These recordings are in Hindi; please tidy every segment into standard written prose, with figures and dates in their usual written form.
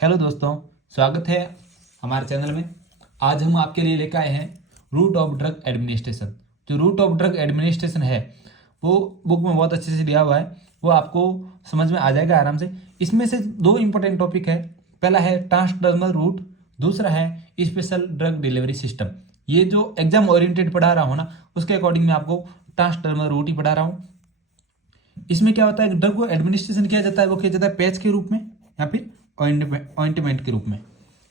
हेलो दोस्तों, स्वागत है हमारे चैनल में। आज हम आपके लिए लेकर आए हैं रूट ऑफ ड्रग एडमिनिस्ट्रेशन। जो रूट ऑफ ड्रग एडमिनिस्ट्रेशन है वो बुक में बहुत अच्छे से दिया हुआ है, वो आपको समझ में आ जाएगा आराम से। इसमें से दो इंपॉर्टेंट टॉपिक है, पहला है ट्रांसडर्मल रूट, दूसरा है स्पेशल ड्रग डिलीवरी सिस्टम। ये जो एग्जाम ओरिएंटेड पढ़ा रहा हूँ ना, उसके अकॉर्डिंग मैं आपको ट्रांसडर्मल रूट ही पढ़ा रहा हूँ। इसमें क्या होता है, ड्रग को एडमिनिस्ट्रेशन किया जाता है, वो किया जाता है पैच के रूप में या फिर ऑइंटमेंट के रूप में।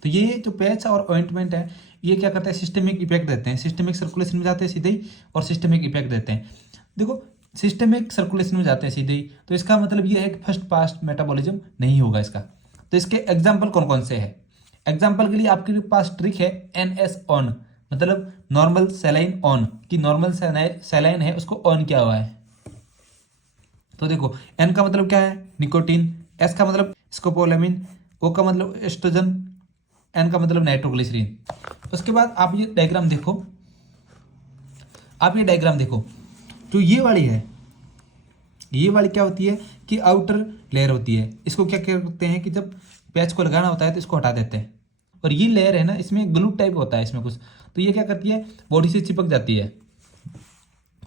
तो ये जो पैच और ऑइंटमेंट है, ये क्या करते हैं, सिस्टमिक इफेक्ट देते हैं, सिस्टमिक सर्कुलेशन में जाते हैं सीधे ही और सिस्टमिक इफेक्ट देते हैं। देखो, सिस्टमिक सर्कुलेशन में जाते हैं सीधे ही, तो इसका मतलब ये है कि फर्स्ट पास मेटाबॉलिज्म नहीं होगा इसका। तो इसके एग्जाम्पल कौन कौन से है? एग्जाम्पल के लिए आपके पास ट्रिक है NS ऑन, मतलब नॉर्मल सैलाइन ऑन, कि नॉर्मल सैलाइन है उसको ऑन किया हुआ है। तो देखो, N का मतलब क्या है, निकोटीन, S का मतलब स्कोपोलामिन, O का मतलब एस्ट्रोजन, N का मतलब नाइट्रोग्लिसरीन। उसके बाद आप ये डायग्राम देखो, जो ये वाली है, ये वाली क्या होती है कि आउटर लेयर होती है। इसको क्या करते हैं कि जब पैच को लगाना होता है तो इसको हटा देते हैं। और ये लेयर है ना, इसमें ग्लू टाइप होता है इसमें कुछ, तो ये क्या करती है, बॉडी से चिपक जाती है।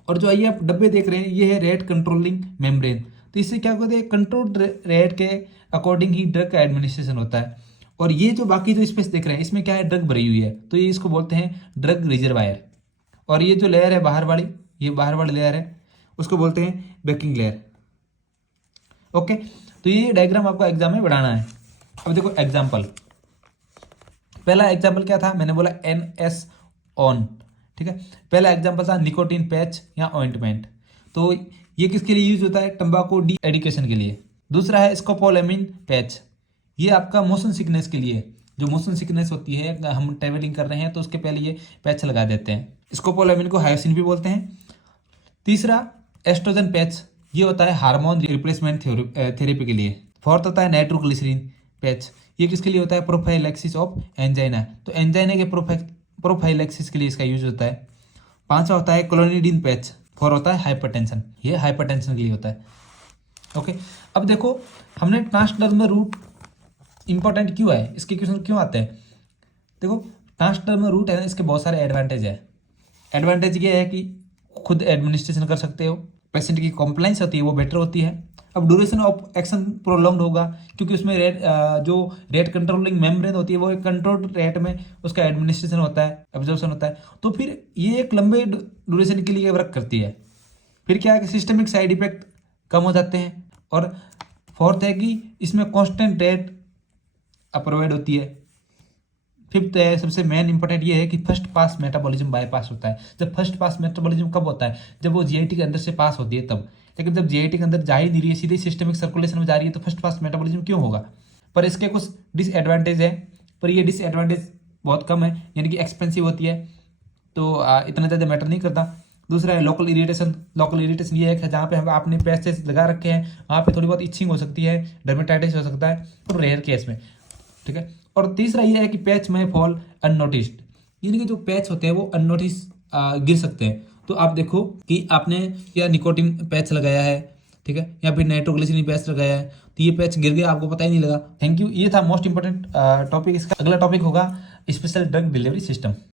और जो ये आप डब्बे देख रहे हैं, ये है रेट कंट्रोलिंग मेम्ब्रेन। तो इससे क्या होता है, कंट्रोल रेट के अकॉर्डिंग ही ड्रग का एडमिनिस्ट्रेशन होता है। और ये जो बाकी जो स्पेस देख रहे हैं, इसमें क्या है, ड्रग भरी हुई है, तो ये इसको बोलते हैं ड्रग रिजर्वायर। और ये जो लेयर है बाहर वाली, ये बाहर वाली लेयर है, उसको बोलते हैं बेकिंग लेयर। ओके, तो ये डायग्राम आपको एग्जाम में बनाना है। अब देखो एग्जाम्पल, पहला एग्जाम्पल क्या था, मैंने बोला NS ऑन, ठीक है। पहला एग्जाम्पल था निकोटीन पैच या ऑइंटमेंट। तो ये किसके लिए यूज होता है, टंबाकू डी एडिकेशन के लिए। दूसरा है स्कोपोलामिन पैच, ये आपका मोशन सिकनेस के लिए, जो मोशन सिकनेस होती है, हम ट्रेवलिंग कर रहे हैं तो उसके पहले ये पैच लगा देते हैं। स्कोपोलामिन को हायोसिन भी बोलते हैं। तीसरा एस्ट्रोजन पैच, ये होता है हार्मोन रिप्लेसमेंट थेरेपी के लिए। फोर्थ होता है नाइट्रोग्लिसरीन पैच, ये किसके लिए होता है, प्रोफाइलैक्सिस ऑफ एंजाइना, तो एंजाइना के प्रोफाइलैक्सिस के लिए इसका यूज होता है। पांचवा होता है क्लोनिडीन पैच, फोर होता है हाइपरटेंशन, ये हाइपरटेंशन के लिए होता है। ओके, अब देखो, हमने ट्रांसडर्मल रूट इंपॉर्टेंट क्यों है, इसके क्वेश्चन क्यों आते हैं। देखो, ट्रांसडर्मल रूट है ना, इसके बहुत सारे एडवांटेज है। एडवांटेज ये है कि खुद एडमिनिस्ट्रेशन कर सकते हो, पेशेंट की कॉम्प्लाइंस होती है वो बेटर होती है। अब ड्यूरेशन ऑफ एक्शन प्रोलॉन्ग्ड होगा, क्योंकि उसमें जो रेट कंट्रोलिंग मेम्ब्रेन होती है वो एक कंट्रोल्ड रेट में उसका एडमिनिस्ट्रेशन होता है, एब्जॉर्प्शन होता है, तो फिर ये एक लंबे ड्यूरेशन के लिए वर्क करती है। फिर क्या है कि सिस्टमिक साइड इफेक्ट कम हो जाते हैं। और फोर्थ है कि इसमें कॉन्स्टेंट रेट प्रोवाइड होती है। फिफ्थ है, सबसे मेन इंपॉर्टेंट ये है कि फर्स्ट पास मेटाबॉलिज्म बाईपास होता है। जब फर्स्ट पास मेटाबॉलिज्म कब होता है, जब वो जीआईटी के अंदर से पास होती है तब। लेकिन जब जीआईटी के अंदर जा ही नहीं रही है, सीधे सिस्टमिक सर्कुलेशन में जा रही है, तो फर्स्ट पास मेटाबॉलिज्म क्यों होगा। पर इसके कुछ डिसएडवांटेज है, पर ये डिसएडवांटेज बहुत कम है, यानी कि एक्सपेंसिव होती है, तो इतना ज़्यादा मैटर नहीं करता। दूसरा है लोकल इरिटेशन। लोकल इरिटेशन ये है कि जहाँ पे हम आपने पैचेस लगा रखे हैं वहाँ पे थोड़ी बहुत इचिंग हो सकती है, डर्मेटाइटिस हो सकता है, तो रेयर केस में, ठीक है। और तीसरा ये है कि पैच में फॉल अननोटिस्ड, यानी कि जो पैच होते हैं वो अननोटिस गिर सकते हैं। तो आप देखो कि आपने या निकोटिन पैच लगाया है, ठीक है, या फिर नाइट्रोग्लिसरीन पैच लगाया है, तो ये पैच गिर गया, आपको पता ही नहीं लगा। थैंक यू, ये था मोस्ट इंपॉर्टेंट टॉपिक। इसका अगला टॉपिक होगा स्पेशल ड्रग डिलीवरी सिस्टम।